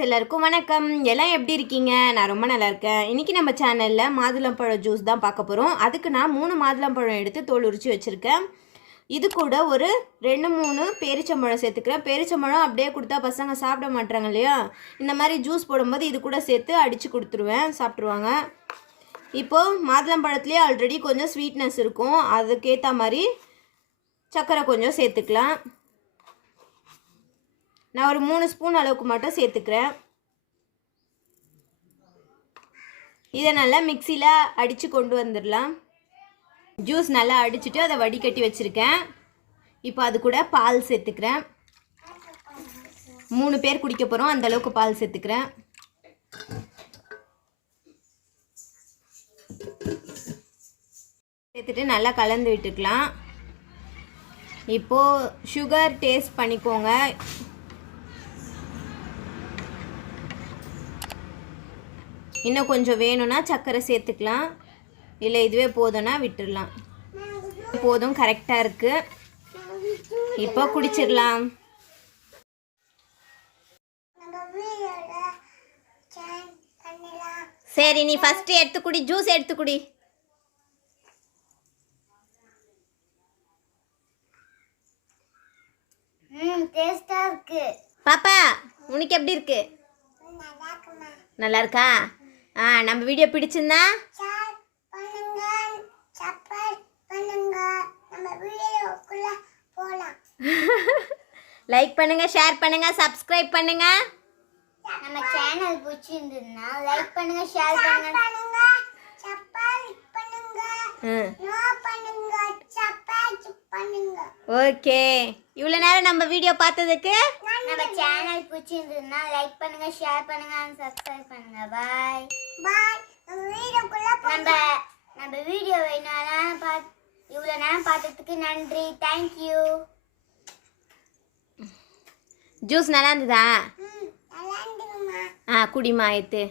Friends எல்லாருக்கும் வணக்கம். எல்லாம் எப்படி இருக்கீங்க? நான் ரொம்ப நல்லா இருக்கேன். இன்றைக்கி நம்ம சேனலில் மாதுளம்பழம் ஜூஸ் தான் பார்க்க போகிறோம். அதுக்கு நான் 3 மாதுளம்பழம் எடுத்து தோல் உரித்து வச்சுருக்கேன். இது கூட ஒரு 2-3 பேரிச்சம்பழம் சேர்த்துக்கிறேன். பேரிச்சம்பழம் அப்படியே கொடுத்தா பசங்க சாப்பிட மாட்டாங்க இல்லையா? இந்த மாதிரி ஜூஸ் போடும்போது இது கூட சேர்த்து அடித்து கொடுத்துருவேன், சாப்பிட்ருவாங்க. இப்போது மாதுளம்பழத்துலேயே ஆல்ரெடி கொஞ்சம் ஸ்வீட்னஸ் இருக்கும், அதுக்கேற்ற மாதிரி சர்க்கரை கொஞ்சம் சேர்த்துக்கலாம். நான் ஒரு 3 ஸ்பூன் அளவுக்கு மட்டும் சேர்த்துக்கிறேன். இதை நல்லா மிக்சியில் அடித்து கொண்டு வந்துடலாம். ஜூஸ் நல்லா அடிச்சுட்டு அதை வடிகட்டி வச்சுருக்கேன். இப்போ அது கூட பால் சேர்த்துக்கிறேன். 3 பேர் குடிக்க போகிறோம், அந்தளவுக்கு பால் சேர்த்துக்கிறேன். சேர்த்துட்டு நல்லா கலந்து விட்டுக்கலாம். இப்போது சுகர் டேஸ்ட் பண்ணிக்கோங்க. இன்னும் கொஞ்சம் வேணும்னா சர்க்கரை சேர்த்துக்கலாம், இல்லை இதுவே போதும்னா விட்டுடலாம். போதும், கரெக்டாக இருக்குது. இப்போ குடிச்சிடலாம். சரி, நீ ஃபஸ்ட்டு எடுத்து குடி, ஜூஸ் எடுத்து குடி. டேஸ்டா இருக்கு. பாப்பா, உனக்கு எப்படி இருக்கு? நல்லா இருக்கா? நம்ம வீடியோ பிடிச்சிருந்தா லைக் பண்ணுங்க, ஷேர் பண்ணுங்க, சப்ஸ்கிரைப் பண்ணுங்க. நம்ம சேனல் பிடிச்சிருந்ததுன்னா லைக் பண்ணுங்க, ஷேர் பண்ணுங்க, ஓகே. இவ்வளோ நேரம் நம்ம வீடியோ பார்த்ததுக்கு நம்ம சேனல் பிடிச்சிருந்ததுன்னா லைக் பண்ணுங்க, ஷேர் பண்ணுங்க, சப்ஸ்கிரைப் பண்ணுங்க. பாய் பாய். நம்ம வீடியோ இவ்வளோ நேரம் பார்த்ததுக்கு நன்றி. தேங்க்யூ. ஜூஸ் நல்லா இருந்ததா? குடிமா எடுத்து.